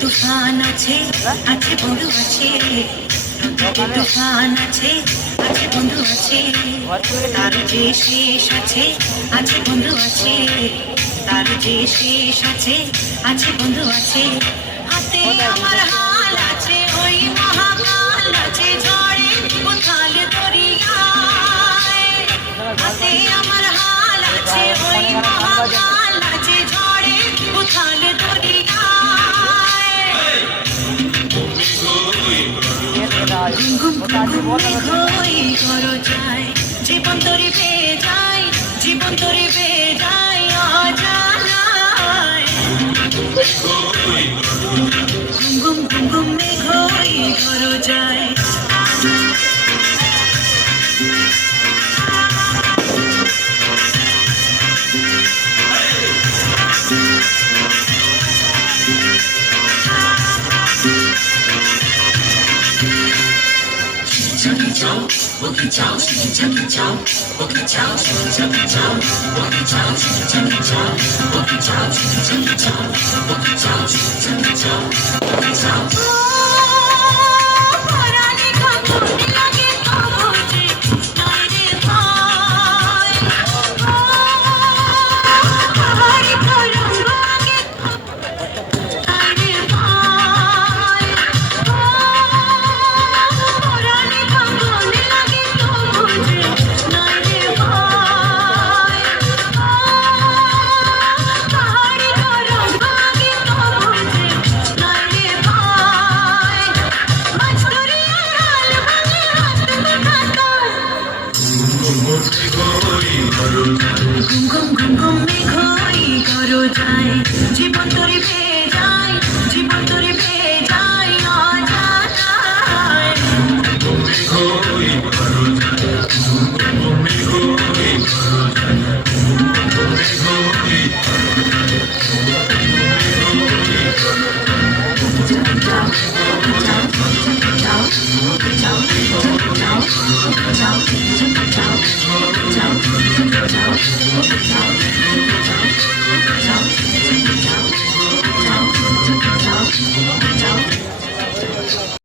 তুফান আছে আছে বন্ধু আছে, তুফান আছে আছে বন্ধু আছে, তার যে শেষ আছে আছে বন্ধু আছে, তার যে শেষ আছে আছে বন্ধু আছে। হাতে আমার হাল আছে ওই মহাকাল আছে ঝড়ে উথাল দরিয়ায়, হাতে আমার হাল আছে ওই মহাকাল আছে ঝড়ে উথাল দরিয়ায়। ঘুম ঘুম ঘর যায় জীবন তরি পেয়ে যায়, জীবন তরি পেয়ে যায় অজানায়। ঘুম ঘুম ঘুম ঘুম ঘর যায়।我可以找，是真可找，我可以找，是真可找，我可以找，是真可找，我可以找，是真可找，我可以找，是真可找，我可以找。ঘুম ঘুম ঘুম ঘুম ঘুম ঘর যায় জীবন তরি